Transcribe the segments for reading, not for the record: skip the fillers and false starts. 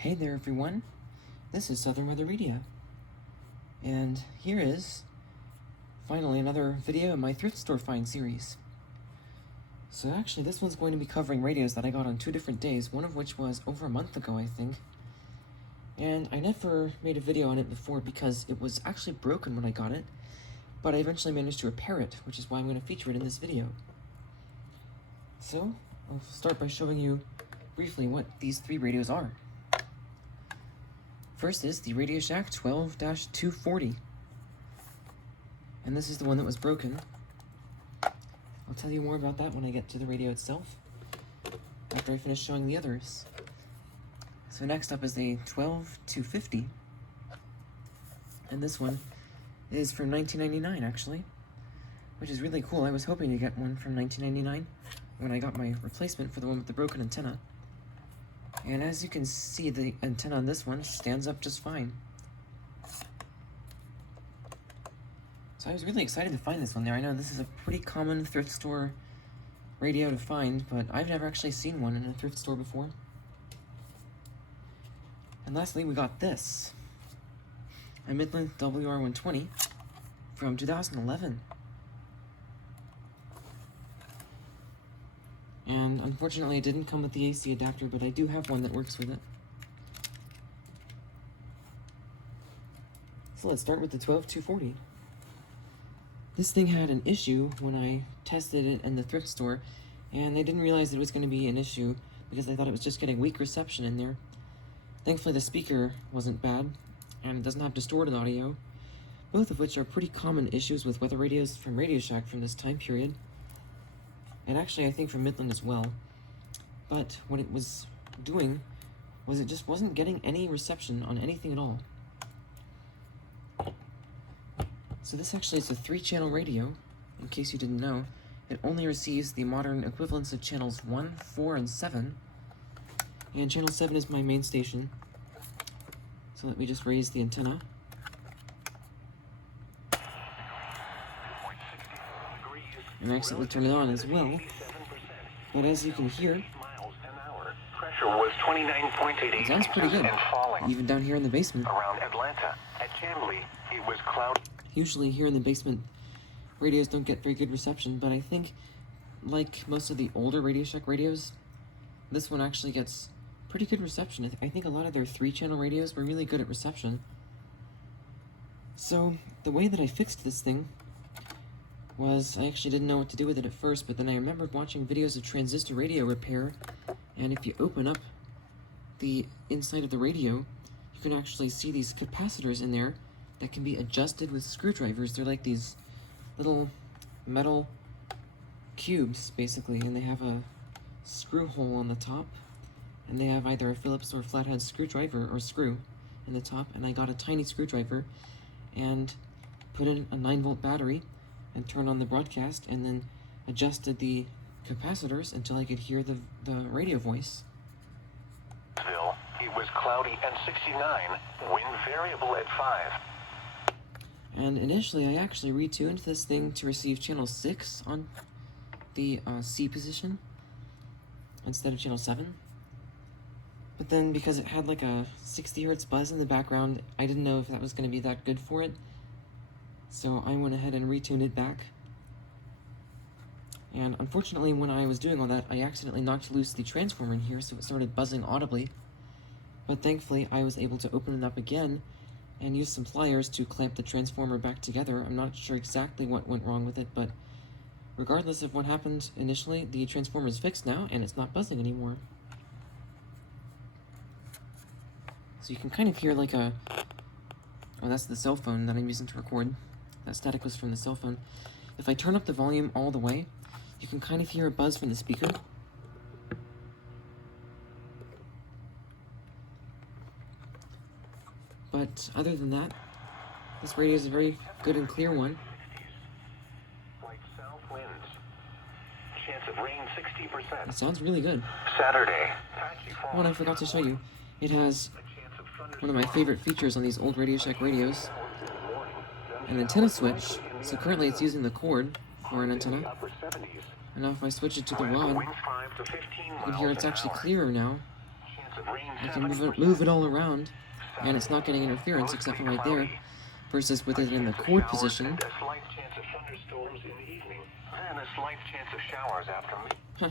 Hey there everyone, this is Southern Weather Media, and here is finally another video in my thrift store find series. So actually this one's going to be covering radios that I got on 2 different days, one of which was over a month ago I think. And I never made a video on it before because it was actually broken when I got it, but I eventually managed to repair it, which is why I'm going to feature it in this video. So I'll start by showing you briefly what these 3 radios are. First is the Radio Shack 12-240, and this is the one that was broken. I'll tell you more about that when I get to the radio itself, after I finish showing the others. So next up is the 12-250, and this one is from 1999 actually, which is really cool. I was hoping to get one from 1999 when I got my replacement for the one with the broken antenna. And as you can see, the antenna on this one stands up just fine. So I was really excited to find this one there. I know this is a pretty common thrift store radio to find, but I've never actually seen one in a thrift store before. And lastly, we got this. A Midland WR120 from 2011. And unfortunately it didn't come with the AC adapter, but I do have one that works with it. So let's start with the 12-240. This thing had an issue when I tested it in the thrift store, and they didn't realize that it was going to be an issue because they thought it was just getting weak reception in there. Thankfully the speaker wasn't bad, and it doesn't have distorted audio, both of which are pretty common issues with weather radios from Radio Shack from this time period. And actually I think from Midland as well. But what it was doing was it just wasn't getting any reception on anything at all. So this actually is a 3-channel radio, in case you didn't know. It only receives the modern equivalents of channels 1, 4, and 7. And channel 7 is my main station. So let me just raise the antenna. And I accidentally turn it on as well, but as you can hear, it sounds pretty good, even down here in the basement. Usually here in the basement, radios don't get very good reception, but I think, like most of the older Radio Shack radios, this one actually gets pretty good reception. I think a lot of their 3-channel radios were really good at reception. So, the way that I fixed this thing was I actually didn't know what to do with it at first, but then I remembered watching videos of transistor radio repair, and if you open up the inside of the radio, you can actually see these capacitors in there that can be adjusted with screwdrivers. They're like these little metal cubes, basically, and they have a screw hole on the top, and they have either a Phillips or flathead screwdriver or screw in the top, and I got a tiny screwdriver and put in a 9-volt battery and turned on the broadcast, and then adjusted the capacitors until I could hear the radio voice. It was cloudy and 69, wind variable at 5. And initially I actually retuned this thing to receive channel 6 on the C position instead of channel 7. But then because it had like a 60 Hz buzz in the background, I didn't know if that was going to be that good for it. So I went ahead and retuned it back. And unfortunately, when I was doing all that, I accidentally knocked loose the transformer in here, so it started buzzing audibly. But thankfully, I was able to open it up again and use some pliers to clamp the transformer back together. I'm not sure exactly what went wrong with it, but regardless of what happened initially, the transformer is fixed now, and it's not buzzing anymore. So you can kind of hear like a... Oh, that's the cell phone that I'm using to record. That static was from the cell phone. If I turn up the volume all the way, you can kind of hear a buzz from the speaker. But other than that, this radio is a very good and clear one. It sounds really good. Saturday. Oh, and I forgot to show you. It has one of my favorite features on these old Radio Shack radios, an antenna switch. So currently it's using the cord for an antenna. And now if I switch it to the rod, you can hear it's actually clearer now. I can move it all around, and it's not getting interference except for right there, versus with it in the chord position. A slight chance of thunderstorms in the evening, and a slight chance of showers after Huh.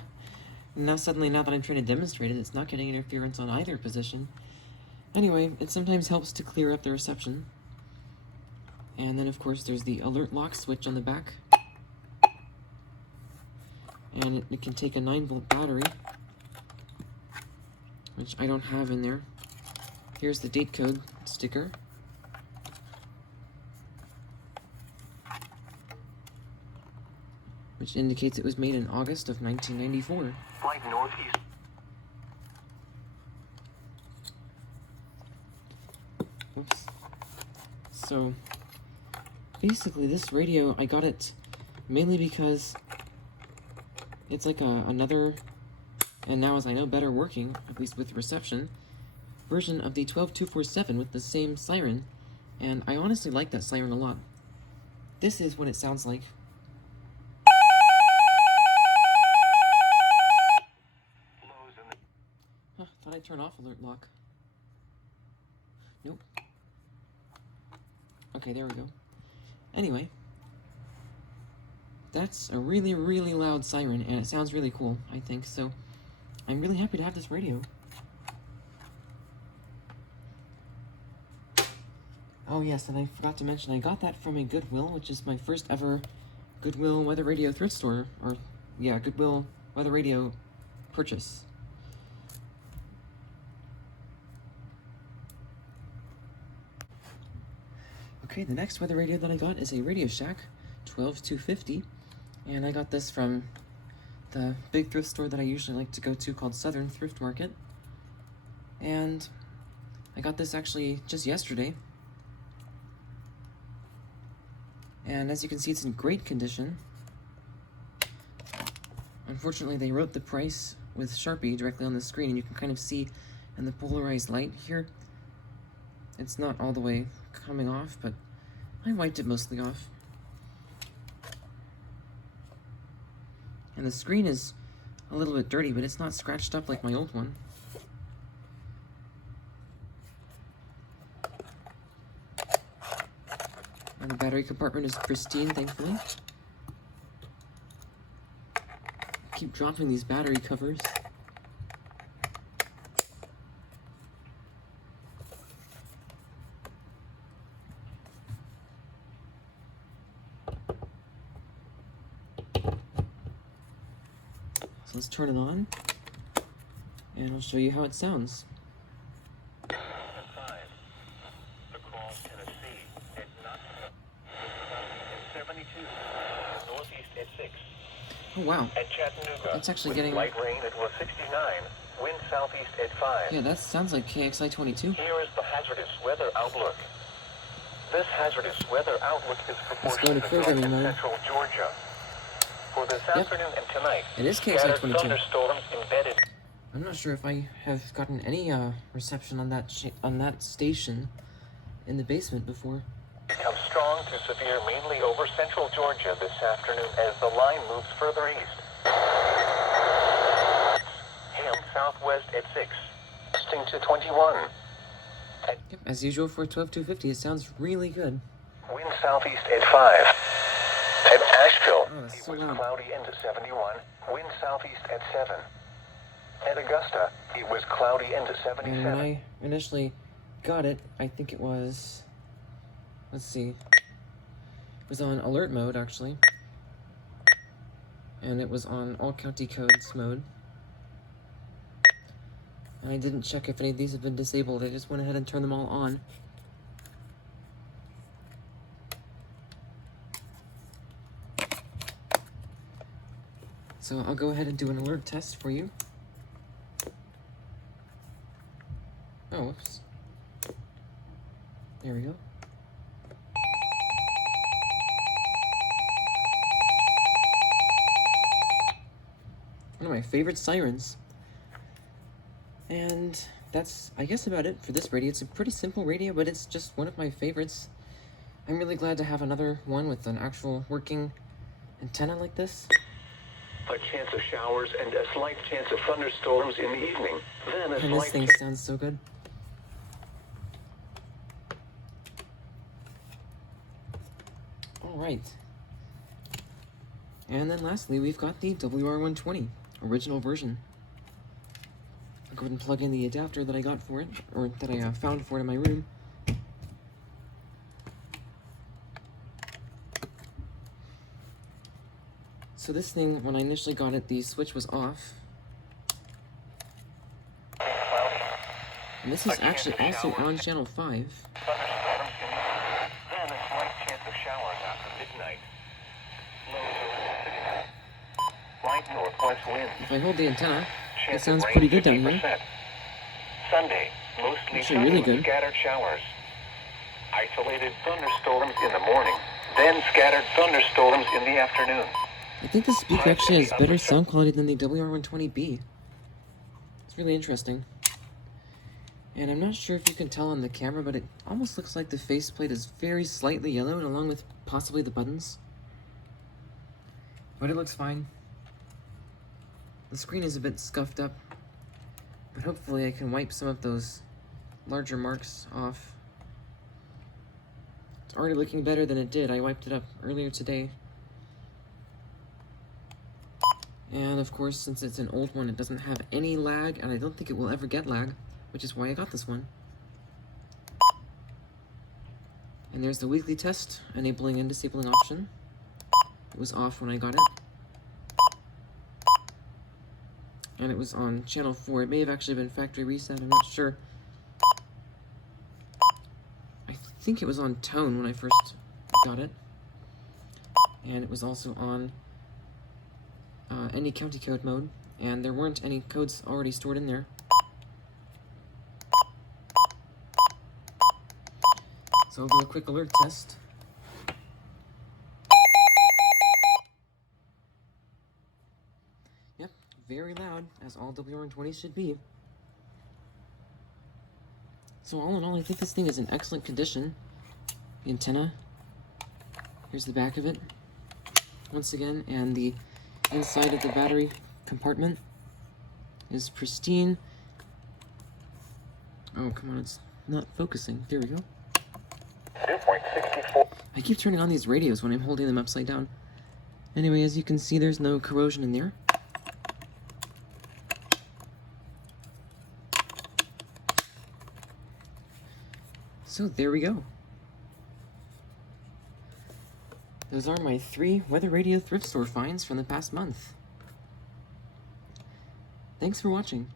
Now suddenly, now that I'm trying to demonstrate it, it's not getting interference on either position. Anyway, it sometimes helps to clear up the reception. And then, of course, there's the alert lock switch on the back. And it can take a 9-volt battery, which I don't have in there. Here's the date code sticker. Which indicates it was made in August of 1994. Flight northeast. Oops. So, basically this radio, I got it mainly because it's like another, and now as I know better working, at least with reception, version of the 12247 with the same siren, and I honestly like that siren a lot. This is what it sounds like. Huh, thought I'd turn off alert lock. Nope. Okay, there we go. Anyway, that's a really, really loud siren, and it sounds really cool, I think, so I'm really happy to have this radio. Oh yes, and I forgot to mention, I got that from a Goodwill, which is my first ever Goodwill weather radio thrift store, or, yeah, Goodwill weather radio purchase. Okay, the next weather radio that I got is a Radio Shack 12250, and I got this from the big thrift store that I usually like to go to called Southern Thrift Market, and I got this actually just yesterday, and as you can see, it's in great condition. Unfortunately, they wrote the price with Sharpie directly on the screen, and you can kind of see in the polarized light here, it's not all the way coming off, but I wiped it mostly off. And the screen is a little bit dirty, but it's not scratched up like my old one. And the battery compartment is pristine, thankfully. I keep dropping these battery covers. So let's turn it on, and I'll show you how it sounds. Oh wow, that's actually getting... Light rain, it was 69. Wind southeast at 5. Yeah, that sounds like KXI-22. Here is the hazardous weather outlook. This hazardous weather outlook is proportional to central Georgia. For this afternoon and tonight, it is KXI-22. Thunderstorms embedded. I'm not sure if I have gotten any reception on that station in the basement before. Become strong to severe mainly over central Georgia this afternoon as the line moves further east. Hail southwest at 6. Gusting to 21. Yep, as usual for 12250, it sounds really good. Wind southeast at 5. At Asheville, it was loud. Cloudy into 71. Wind southeast at 7. At Augusta, it was cloudy into 77. And when I initially got it, I think it was... Let's see. It was on alert mode, actually. And it was on all county codes mode. And I didn't check if any of these have been disabled. I just went ahead and turned them all on. So I'll go ahead and do an alert test for you. Oh, whoops. There we go. One of my favorite sirens. And that's, I guess, about it for this radio. It's a pretty simple radio, but it's just one of my favorites. I'm really glad to have another one with an actual working antenna like this. a chance of showers and a slight chance of thunderstorms in the evening. Then a And this slight thing sounds so good. Alright. And then lastly, we've got the WR120, original version. I'll go ahead and plug in the adapter that I got for it, or that I found for it in my room. So this thing, when I initially got it, the switch was off. And this is actually also on channel 5. thunderstorms in the evening. Then a slight chance of showers after midnight. Light northwest winds. If I hold the antenna, it Chance sounds of rain pretty good down 50%. here. Sunday, mostly Actually, sunny really with good. scattered showers. Isolated thunderstorms in the morning, then scattered thunderstorms in the afternoon. I think the speaker actually has better sound quality than the WR120B. It's really interesting. And I'm not sure if you can tell on the camera, but it almost looks like the faceplate is very slightly yellowed, along with possibly the buttons. But it looks fine. The screen is a bit scuffed up, but hopefully I can wipe some of those larger marks off. It's already looking better than it did. I wiped it up earlier today. And of course, since it's an old one, it doesn't have any lag, and I don't think it will ever get lag, which is why I got this one. And there's the weekly test, enabling and disabling option. It was off when I got it. And it was on channel 4. It may have actually been factory reset, I'm not sure. I think it was on tone when I first got it. And it was also on any county code mode, and there weren't any codes already stored in there. So I'll do a quick alert test. Yep, very loud, as all WR120s should be. So all in all, I think this thing is in excellent condition. The antenna, here's the back of it, once again, and the inside of the battery compartment is pristine. Oh, come on, it's not focusing. There we go. 2.64. I keep turning on these radios when I'm holding them upside down. Anyway, as you can see, there's no corrosion in there. So there we go. Those are my 3 weather radio thrift store finds from the past month. Thanks for watching.